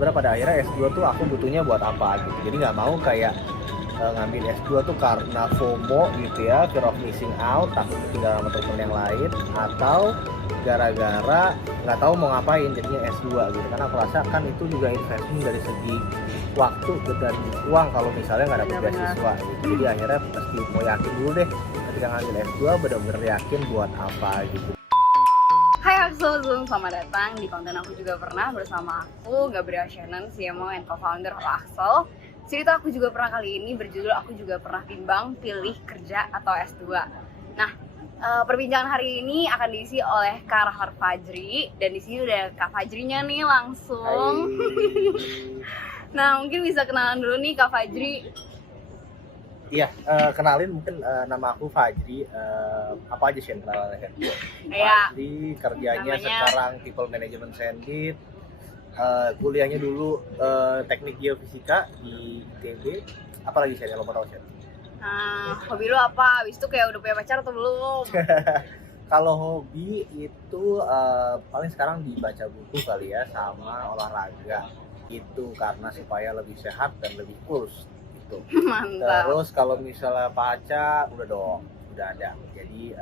sebenarnya pada akhirnya S2 tuh aku butuhnya buat apa gitu. Jadi nggak mau kayak ngambil S2 tuh karena FOMO gitu ya, fear of missing out, takut ketinggalan sama teman yang lain, atau gara-gara nggak tahu mau ngapain jadinya S2 gitu. Karena aku rasa kan itu juga investment dari segi waktu dan uang kalau misalnya nggak dapet beasiswa gitu. Jadi akhirnya mesti mau yakin dulu deh ketika ngambil S2 benar-benar yakin buat apa gitu. Hai Axel Zoom, selamat datang di konten aku juga pernah bersama aku Gabriel Shannon, CMO and co-founder of Axel. Cerita aku juga pernah kali ini berjudul aku juga pernah bimbang pilih kerja atau S2. Nah, perbincangan hari ini akan diisi oleh Kak Rahar Fajri dan di sini udah Kak Fajrinya nih langsung. Nah, mungkin bisa kenalan dulu nih Kak Fajri. Iya, kenalin mungkin nama aku Fajri. Apa aja sih yang kenalannya? Fajri, kerjanya namanya sekarang People Management Scientist. Kuliahnya dulu teknik geofisika di ITB. Apa lagi sih yang lo mau tahu sih? Hobi lu apa? Habis itu kayak udah punya pacar atau belum? Kalau hobi itu paling sekarang dibaca buku kali ya, sama olahraga. Itu karena supaya lebih sehat dan lebih kurus gitu. Mantap. Terus kalau misalnya pacar udah dong, udah ada. Jadi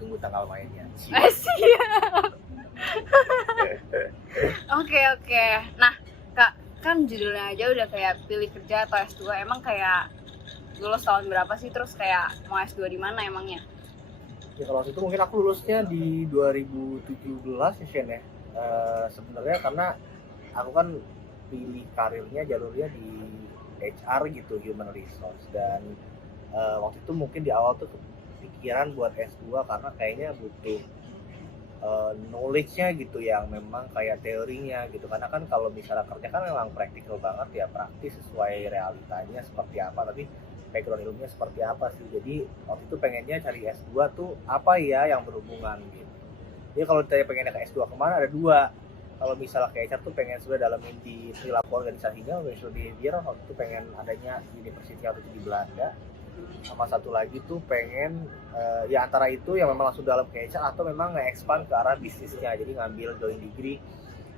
tunggu tanggal mainnya. Siap. Oke. Nah, Kak, kan judulnya aja udah kayak pilih kerja atau S2. Emang kayak lulus tahun berapa sih? Terus kayak mau S2 di mana emangnya? Ya kalau waktu itu mungkin aku lulusnya di 2017 ya Shen ya. Sebenarnya karena aku kan pilih karirnya jalurnya di HR gitu, human resource, dan waktu itu mungkin di awal tuh kepikiran buat S2 karena kayaknya butuh knowledge-nya gitu yang memang kayak teorinya gitu. Karena kan kalau misalnya kerja kan memang praktikal banget ya, praktis sesuai realitanya seperti apa, tapi background ilmunya seperti apa sih. Jadi waktu itu pengennya cari S2 tuh apa ya yang berhubungan gitu. Jadi kalau ditanya pengennya ke S2 kemana, ada dua. Kalau misalnya ke HR tuh pengen sudah dalamin di perilaku organisasinya, organizational behavior. Waktu itu pengen adanya university atau di Belanda. Sama satu lagi tuh pengen ya antara itu yang memang langsung dalam ke HR atau memang nge-expand ke arah bisnisnya. Jadi ngambil joint degree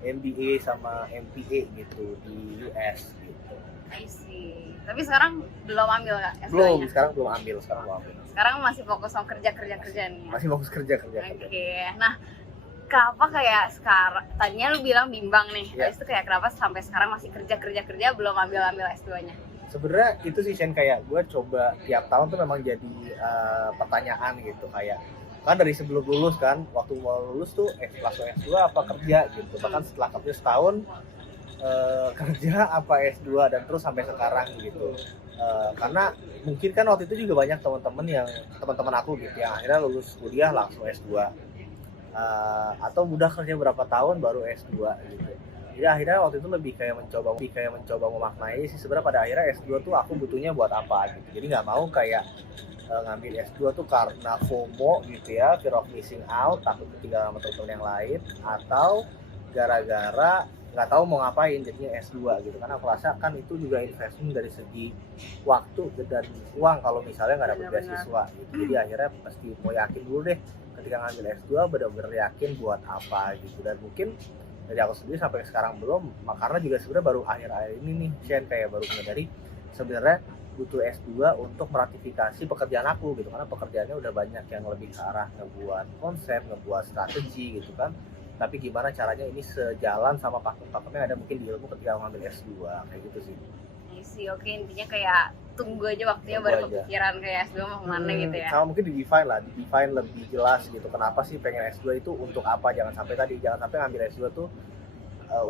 MBA sama MPA gitu di US gitu. I see. Tapi sekarang belum ambil Kak S2-nya? Belum, sekarang belum ambil. Sekarang masih fokus sama kerja nih. Masih fokus kerja. Oke. Nah, kenapa kayak sekarang? Tadinya lu bilang bimbang nih. Yeah. Terus itu kayak kenapa sampai sekarang masih kerja belum ambil S2-nya? Sebenarnya itu sih Shen, kayak gue coba tiap tahun tuh memang jadi pertanyaan gitu, kayak kan dari sebelum lulus kan, waktu mau lulus tuh langsung S2 apa kerja gitu. Bahkan setelah kerja setahun kerja apa S2 dan terus sampai sekarang gitu. Karena mungkin kan waktu itu juga banyak teman-teman aku gitu yang akhirnya lulus kuliah langsung S2 atau udah kerja berapa tahun baru S2 gitu. Jadi akhirnya waktu itu lebih kayak mencoba memaknai sih sebenarnya pada akhirnya S2 tuh aku butuhnya buat apa gitu. Jadi nggak mau kayak ngambil S2 tuh karena FOMO gitu ya, fear of missing out, takut ketinggalan sama teman yang lain, atau gara-gara nggak tahu mau ngapain jadinya S2 gitu. Karena aku rasa kan itu juga investment dari segi waktu dan uang kalau misalnya nggak dapet beasiswa gitu. Jadi akhirnya pasti mau yakin dulu deh ketika ngambil S2 benar-benar yakin buat apa gitu. Dan mungkin dari aku sendiri sampai sekarang belum, karena juga sebenarnya baru akhir-akhir ini nih Shen kayak baru menyadari sebenarnya butuh S2 untuk meratifikasi pekerjaan aku gitu. Karena pekerjaannya udah banyak yang lebih ke arah ngebuat konsep, ngebuat strategi gitu kan. Tapi gimana caranya ini sejalan sama pakem-pakem yang ada mungkin di ilmu ketika ngambil S2 kayak gitu sih. Oke, intinya kayak tunggu aja waktunya baru kepikiran kayak S2 mau kemana gitu ya. Sama mungkin di-define lebih jelas gitu. Kenapa sih pengen S2 itu untuk apa? Jangan sampai ngambil S2 tuh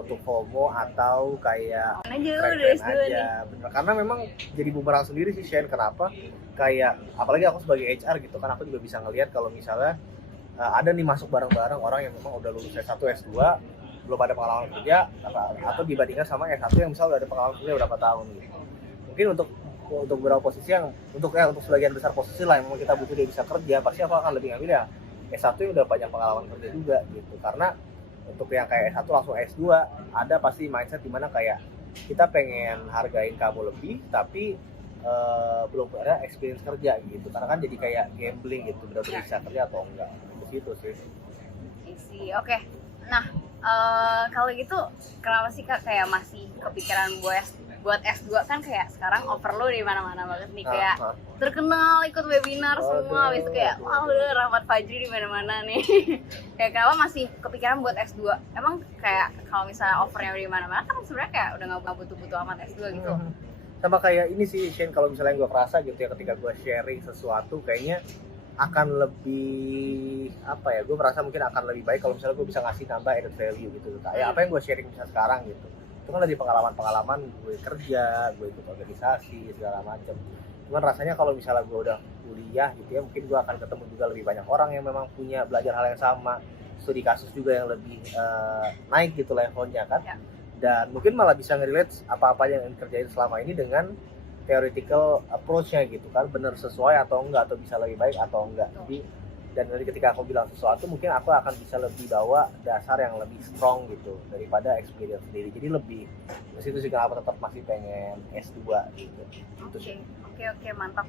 untuk FOMO atau kayak keren aja. Bener, karena memang jadi bumerang sendiri sih Shen. Kenapa? Kayak apalagi aku sebagai HR gitu kan, aku juga bisa ngelihat kalau misalnya ada nih masuk bareng-bareng orang yang memang udah lulus S1, S2 belum ada pengalaman kerja, atau dibandingkan sama S1 yang misalnya udah ada pengalaman kerja berapa tahun gitu. Mungkin untuk beberapa posisi yang untuk sebagian besar posisi lah yang memang kita butuh dia bisa kerja, pasti aku akan lebih ngambil ya S1 yang udah banyak pengalaman kerja juga gitu. Karena untuk yang kayak S1 langsung S2 ada pasti mindset dimana kayak kita pengen hargain kamu lebih tapi belum ada experience kerja gitu. Karena kan jadi kayak gambling gitu, benar-benar bisa kerja atau enggak gitu sih. Oke. Nah, Kalau gitu kenapa sih Kak kayak masih kepikiran buat S2 kan kayak sekarang overload di mana-mana banget nih kayak terkenal ikut webinar semua habis itu kayak wah udah Rahmat Fajri di mana-mana nih. Kayak kenapa masih kepikiran buat S2? Emang kayak kalau misalnya offernya di mana-mana kan sebenarnya kayak udah nggak butuh-butuh amat S2 gitu. Sama kayak ini sih Shane, kalau misalnya gue kerasa gitu ya ketika gue sharing sesuatu kayaknya akan lebih apa ya, gue merasa mungkin akan lebih baik kalau misalnya gue bisa ngasih nambah added value gitu kayak apa yang gue sharing misalnya sekarang gitu, itu kan lebih pengalaman gue kerja, gue ikut organisasi segala macam. Cuman rasanya kalau misalnya gue udah kuliah gitu ya, mungkin gue akan ketemu juga lebih banyak orang yang memang punya belajar hal yang sama, studi kasus juga yang lebih naik gitu levelnya kan ya. Dan mungkin malah bisa nge-relate apa-apa yang kerjain selama ini dengan theoretical approach-nya gitu kan, bener sesuai atau enggak, atau bisa lebih baik atau enggak. Jadi dan dari ketika aku bilang sesuatu mungkin aku akan bisa lebih bawa dasar yang lebih strong gitu daripada experience sendiri. Jadi lebih ke situ sih kenapa tetap masih pengen S2 gitu. Oke, mantap.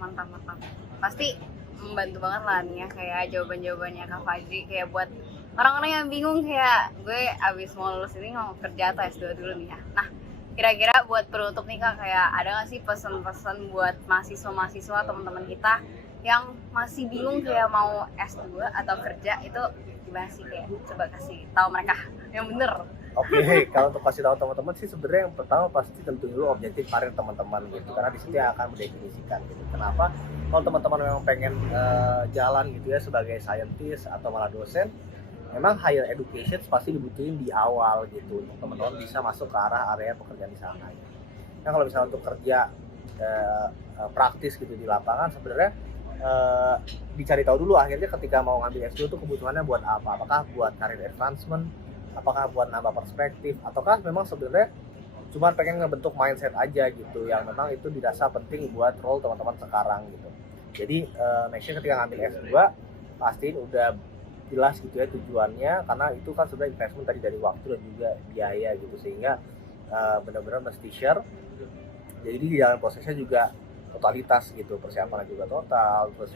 Pasti membantu banget lah nih ya kayak jawabannya Kak Fajri kayak buat orang-orang yang bingung kayak gue abis mau lulus ini mau kerja atau S2 dulu nih ya. Nah, kira-kira buat penutup nih Kak, kayak ada nggak sih pesan-pesan buat mahasiswa teman-teman kita yang masih bingung kayak mau S2 atau kerja itu gimana sih, kayak coba kasih tahu mereka yang bener. Oke, kalau untuk kasih tahu teman-teman sih sebenarnya yang pertama pasti tentu dulu objektif karir teman-teman gitu, karena di situ yang akan mendefinisikan gitu. Kenapa? Kalau teman-teman memang pengen jalan gitu ya sebagai scientist atau malah dosen, memang higher education pasti dibutuhin di awal gitu untuk teman-teman bisa masuk ke arah area pekerjaan di sana. Nah kalau misalnya untuk kerja praktis gitu di lapangan sebenarnya dicari tahu dulu akhirnya ketika mau ngambil S2 itu kebutuhannya buat apa? Apakah buat career advancement? Apakah buat nambah perspektif? Ataukah memang sebenarnya cuma pengen ngebentuk mindset aja gitu yang memang itu dirasa penting buat role teman-teman sekarang gitu. Jadi make sure ketika ngambil S2 pastiin udah jelas gitu ya tujuannya, karena itu kan sebenarnya investment tadi dari waktu dan juga biaya gitu, sehingga benar-benar mesti share. Jadi di dalam prosesnya juga totalitas gitu, persiapannya juga total, terus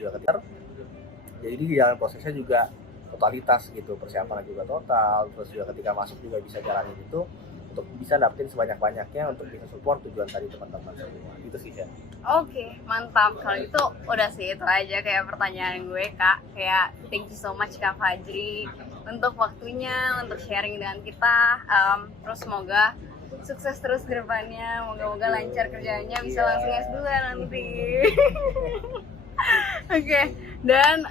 juga ketika masuk juga bisa jalanin itu untuk bisa dapetin sebanyak-banyaknya untuk bisa support tujuan tadi teman-teman semua. Gitu sih ya. Oke, mantap. Kalau itu udah sih itu aja kayak pertanyaan gue Kak. Kayak thank you so much Kak Fajri untuk waktunya, untuk sharing dengan kita. Terus semoga sukses terus ke depannya. Moga-moga lancar kerjanya, bisa langsung S2 nanti. Oke, dan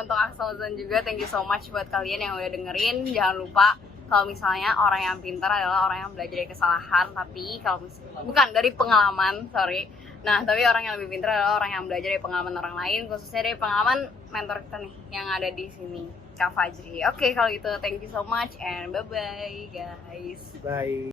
untuk Axel Zon juga thank you so much buat kalian yang udah dengerin. Jangan lupa kalau misalnya orang yang pintar adalah orang yang belajar dari kesalahan, tapi kalau bukan dari pengalaman, sorry. Nah, tapi orang yang lebih pintar adalah orang yang belajar dari pengalaman orang lain, khususnya dari pengalaman mentor kita nih yang ada di sini, Kak Fajri. Oke, kalau gitu thank you so much and bye-bye guys. Bye.